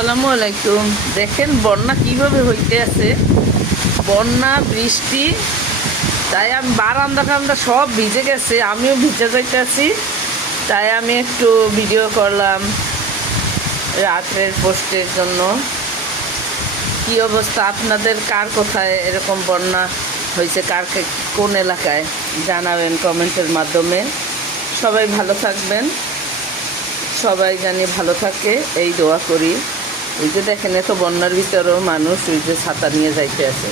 আসসালামু আলাইকুম। দেখেন বন্যা কিভাবে হইতে আছে, বন্যা বৃষ্টি, তাই আমি বারান্দা টান্দা সব ভিজে গেছে, আমিও ভিজে যাইতেছি। তাই আমি একটু ভিডিও করলাম রাত্রের পোস্টের জন্য। কি অবস্থা আপনাদের, কার কোথায় এরকম বন্যা হয়েছে, কার কোন এলাকায় জানাবেন কমেন্টের মাধ্যমে। সবাই ভালো থাকবেন, সবাই জানি ভালো থাকে এই দোয়া করি। ওই যে দেখেন এত বন্যার ভিতরেও মানুষ ওই যে ছাতা নিয়ে যাইতে আছে।